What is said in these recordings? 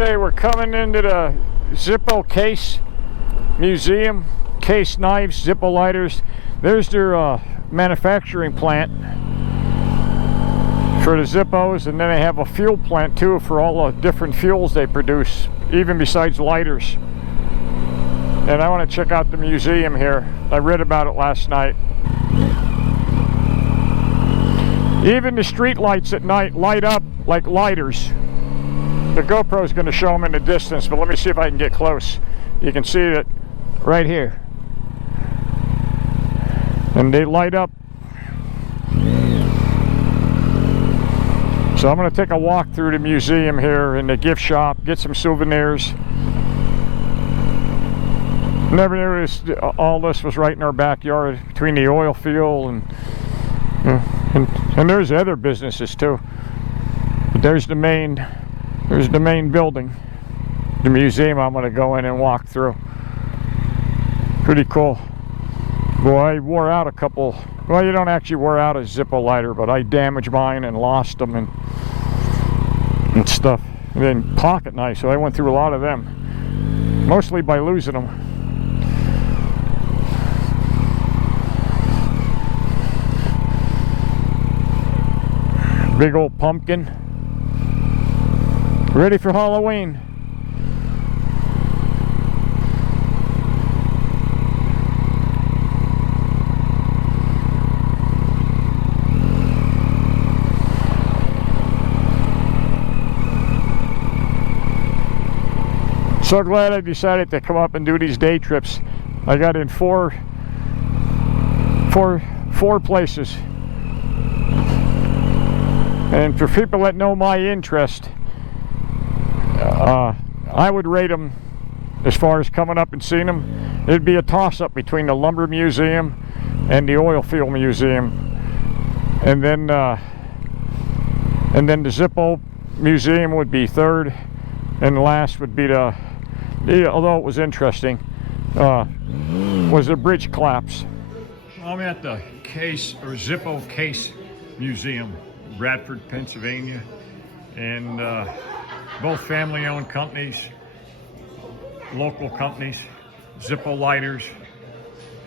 Okay, we're coming into the Zippo Case Museum. Case knives, Zippo lighters. There's their manufacturing plant for the Zippos, and then they have a fuel plant too for all the different fuels they produce, even besides lighters. And I want to check out the museum here. I read about it last night. Even the street lights at night light up like lighters. The GoPro is going to show them in the distance, but let me see if I can get close. You can see it right here. And they light up. So I'm going to take a walk through the museum here in the gift shop, get some souvenirs. Never knew this, all this was right in our backyard between the oil field and there's other businesses too. But there's the main building, the museum I'm going to go in and walk through. Pretty cool. Boy, I wore out a couple. Well, you don't actually wear out a Zippo lighter, but I damaged mine and lost them and stuff. And then pocket knives, so I went through a lot of them, mostly by losing them. Big old pumpkin. Ready for Halloween. So glad I decided to come up and do these day trips. I got in four places. And for people that know my interest, I would rate them, as far as coming up and seeing them, it'd be a toss-up between the Lumber Museum and the Oil Field Museum. And then the Zippo Museum would be third, and last would be although it was interesting, was the bridge collapse. I'm at the Zippo Case Museum, Bradford, Pennsylvania, and both family-owned companies, local companies, Zippo lighters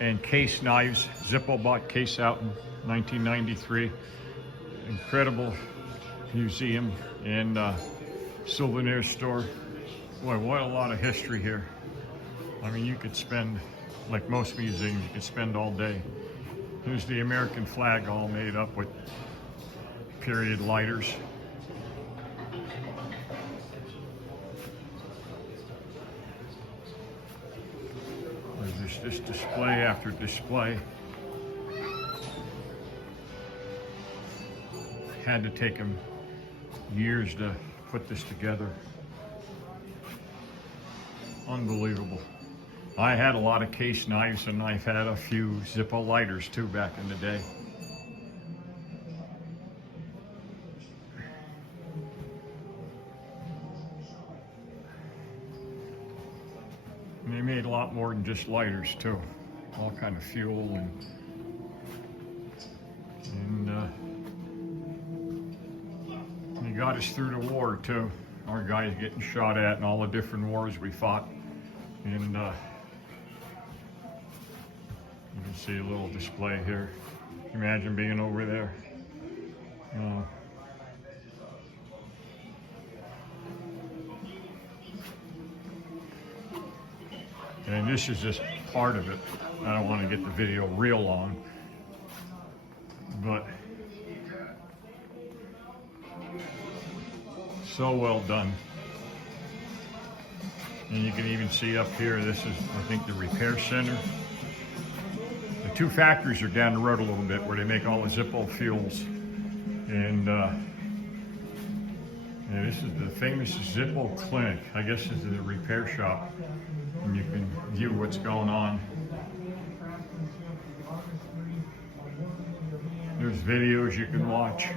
and case knives. Zippo bought Case out in 1993. Incredible museum and souvenir store. Boy, what a lot of history here. I mean, you could spend, like most museums, you could spend all day. Here's the American flag all made up with period lighters. There's this display after display. Had to take him years to put this together. Unbelievable. I had a lot of case knives, and I've had a few Zippo lighters too back in the day. And they made a lot more than just lighters too. All kind of fuel and he got us through the war too. Our guys getting shot at and all the different wars we fought. And you can see a little display here. Imagine being over there. And this is just part of it. I don't want to get the video real long, but so well done. And you can even see up here, this is, I think, the repair center. The two factories are down the road a little bit where they make all the Zippo fuels. And this is the famous Zippo clinic. I guess this is the repair shop. And you can view what's going on. There's videos you can watch.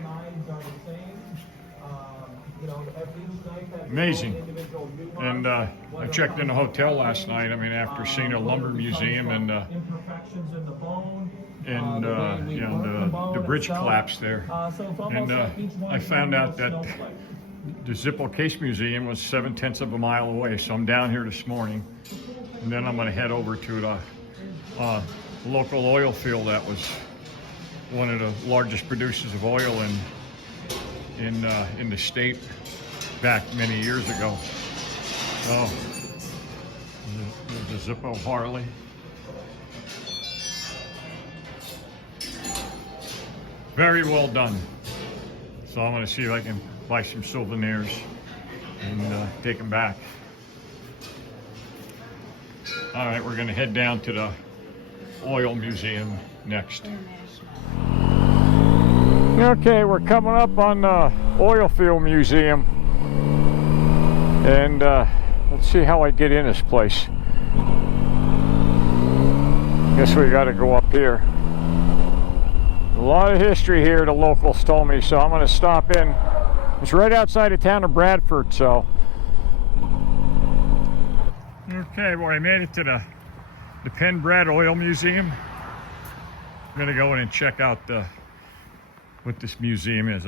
Amazing. And I checked in a hotel last night. I mean, after seeing a lumber museum and the bridge collapse there. And I found out that the Zippo Case Museum was 7/10 of a mile away, so I'm down here this morning, and then I'm going to head over to the local oil field that was one of the largest producers of oil in the state back many years ago. So there's a Zippo Harley. Very well done. So I'm going to see if I can buy some souvenirs and take them back. All right, we're going to head down to the oil museum next. Okay, we're coming up on the oil field museum, and let's see how I get in this place. Guess we got to go up here. A lot of history here, the locals told me, so I'm going to stop in. It's right outside the town of Bradford, so. Okay, well, I made it to the Penn Brad Oil Museum. I'm going to go in and check out what this museum is.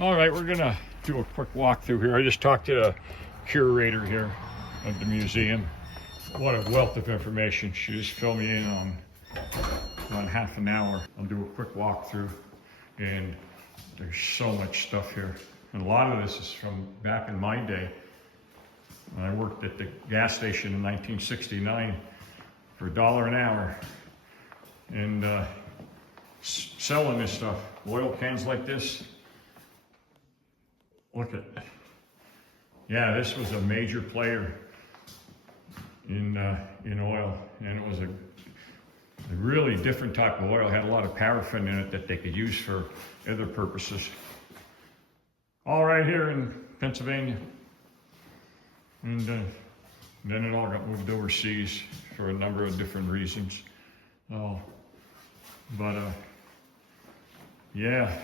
All right, we're going to do a quick walk through here. I just talked to the curator here of the museum. What a wealth of information. She just filled me in on about half an hour. I'll do a quick walkthrough, and there's so much stuff here. And a lot of this is from back in my day when I worked at the gas station in 1969 for $1 an hour, and selling this stuff. Oil cans like this. Look at, yeah, this was a major player in oil, and it was a really different type of oil. It had a lot of paraffin in it that they could use for other purposes. All right here in Pennsylvania. And then it all got moved overseas for a number of different reasons. Oh, but yeah,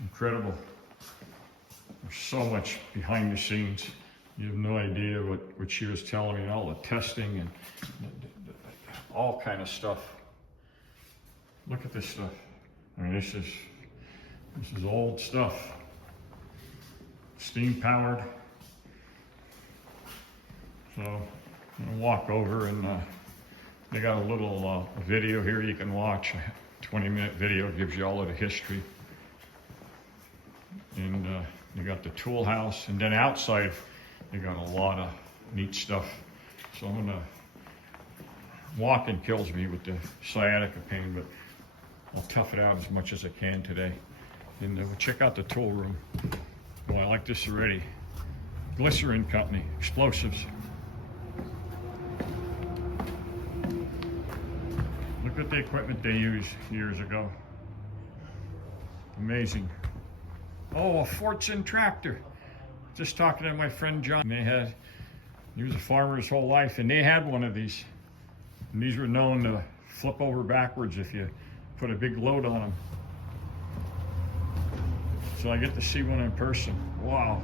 incredible. There's so much behind the scenes. You have no idea what she was telling me, and all the testing and all kind of stuff. Look at this stuff. I mean, this is old stuff. Steam powered. So I'm gonna walk over, and they got a little video here you can watch. A 20-minute video gives you all of the history. And you got the tool house, and then outside they got a lot of neat stuff. So I'm gonna, walking kills me with the sciatica pain, but I'll tough it out as much as I can today. And we'll check out the tool room. Oh, I like this already. Glycerin Company, explosives. Look at the equipment they used years ago. Amazing. Oh, a Fortune tractor. Just talking to my friend John. He was a farmer his whole life, and they had one of these. And these were known to flip over backwards if you put a big load on them. So I get to see one in person. Wow.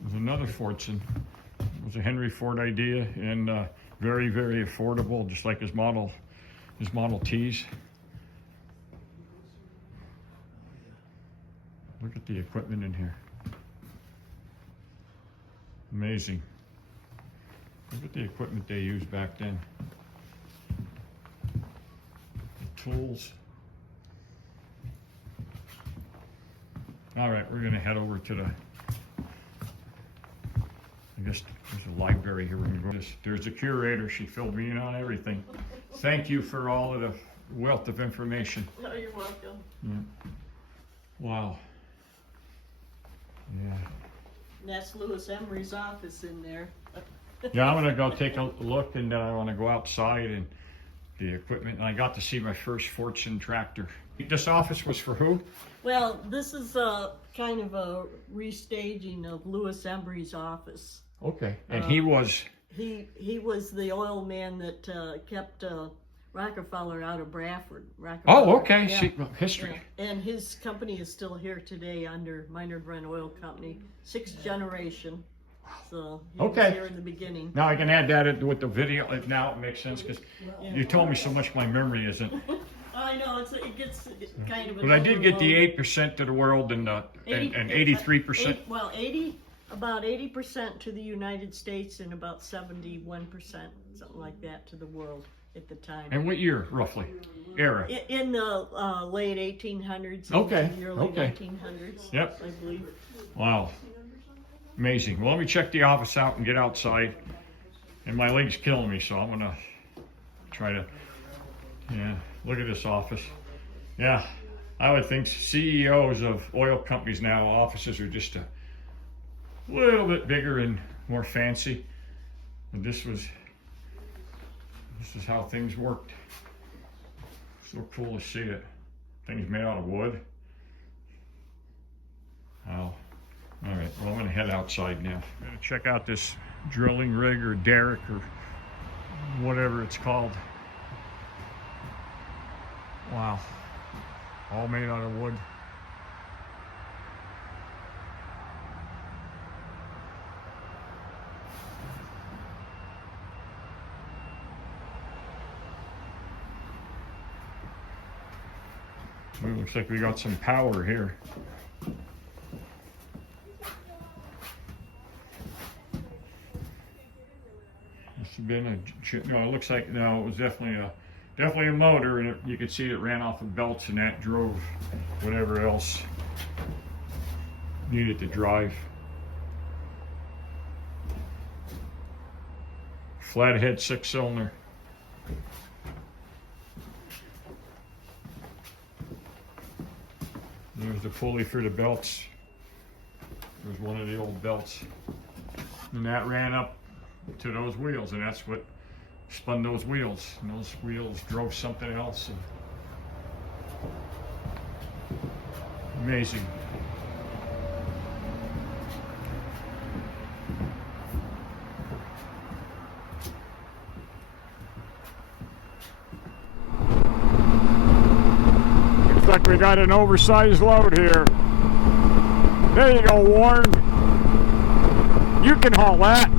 There's another Fortune. It was a Henry Ford idea, and very, very affordable, just like his Model Ts. Look at the equipment in here. Amazing. Look at the equipment they used back then. The tools. All right, we're gonna head over to I guess there's a library here. We're gonna go. There's a curator. She filled me in on everything. Thank you for all of the wealth of information. No, you're welcome. Yeah. Wow. Yeah. That's Lewis Emery's office in there. Yeah, I'm gonna go take a look, and then I want to go outside and the equipment. And I got to see my first Fortune tractor. This office was for who? Well, this is a kind of a restaging of Lewis Emery's office. Okay, and he was he was the oil man that kept Rockefeller out of Bradford. Oh, okay. Yeah. See, history. Yeah. And his company is still here today under Minard Run Oil Company, 6th generation. So he was here in the beginning. Now I can add that in with the video. Now it makes sense because you told me so much my memory isn't. I know it gets kind of. But I did get the 8% to the world and 83%. About 80% to the United States and about 71%, something like that, to the world at the time. And what year, roughly? Era? In the late 1800s. Okay. And the early 1900s. Yep. I believe. Wow. Amazing. Well, let me check the office out and get outside. And my leg's killing me, so I'm going to try to, look at this office. Yeah, I would think CEOs of oil companies now, offices are just a little bit bigger and more fancy. And this is how things worked. So cool to see it. Things made out of wood. Wow. All right, well, I'm gonna head outside now. I'm gonna check out this drilling rig or derrick or whatever it's called. Wow, all made out of wood. Well, looks like we got some power here. Must have been it looks like, no, it was definitely a motor, and you could see it ran off of belts, and that drove whatever else needed to drive. Flathead 6-cylinder. There's the pulley for the belts. There's one of the old belts. And that ran up to those wheels, and that's what spun those wheels. And those wheels drove something else. Amazing. Looks like we got an oversized load here. There you go, Warren. You can haul that.